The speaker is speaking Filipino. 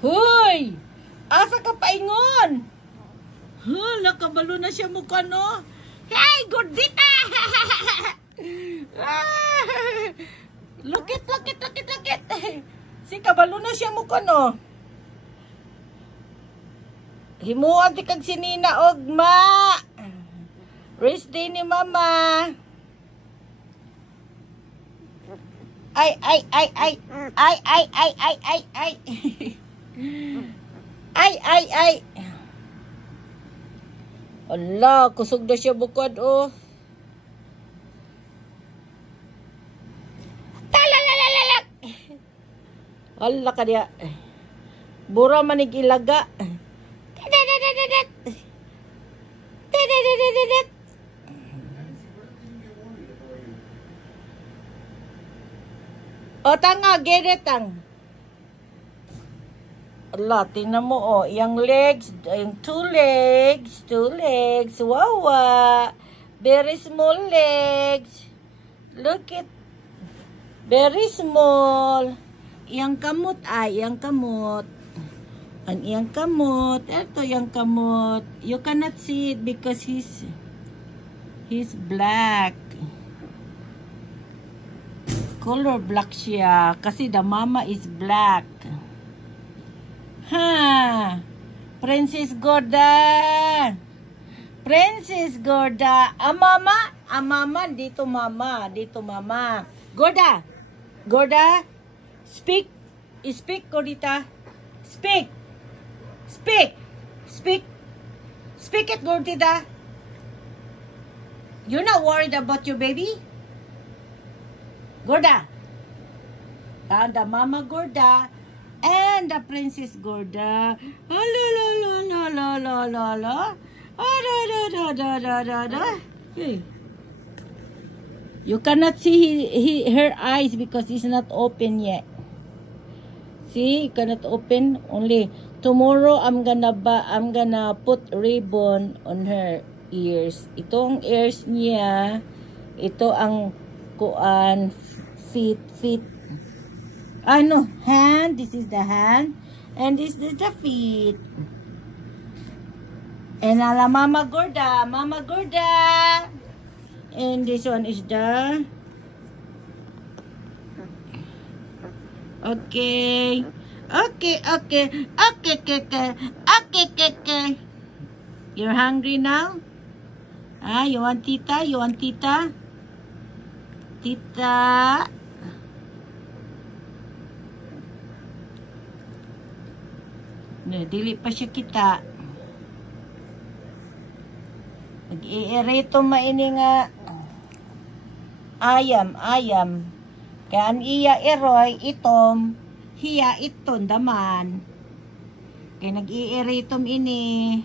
Hoy! Asa ka paingon? Hala, kabalo na siya mukha, no? Hey, gordita! Lakit. Si kabalo na siya mukha, no? Himuan ti kag sinina ogma. Rest day ni mama. Ay. Ay. Allah, kusog na siya bukod, oh. Talalalala. Allah ka diya. Bura manig ilaga. O, tanga, geretang. Allah, tingnan mo, oh. Yung legs, yung two legs. Wawa. Very small legs. Look at. Very small. Yang kamot, yang kamot. Ang iyang kamot. Ito yung kamot. You cannot see it because he's black. Color black siya. Kasi the mama is black. Ha! Princess Gorda! Mama, dito mama. Gorda! Speak, Gordita. Speak it, Gordita. You're not worried about your baby? Gorda. And the mama Gorda and the Princess Gorda. Hey. You cannot see her eyes because it's not open yet. See, you cannot open. Only tomorrow I'm gonna put ribbon on her ears. Ito ang ears niya. Ito ang kuan feet. Hand. This is the hand. And this is the feet. And ala Mama Gorda. And this one is the... Okay. You're hungry now? You want tita? Tita. Dili pa siya kita. Nag-i-irito maini nga. Ayam. Kaya ang iya eroy itom, hiya iton daman. Kaya nag-i-iritom ini.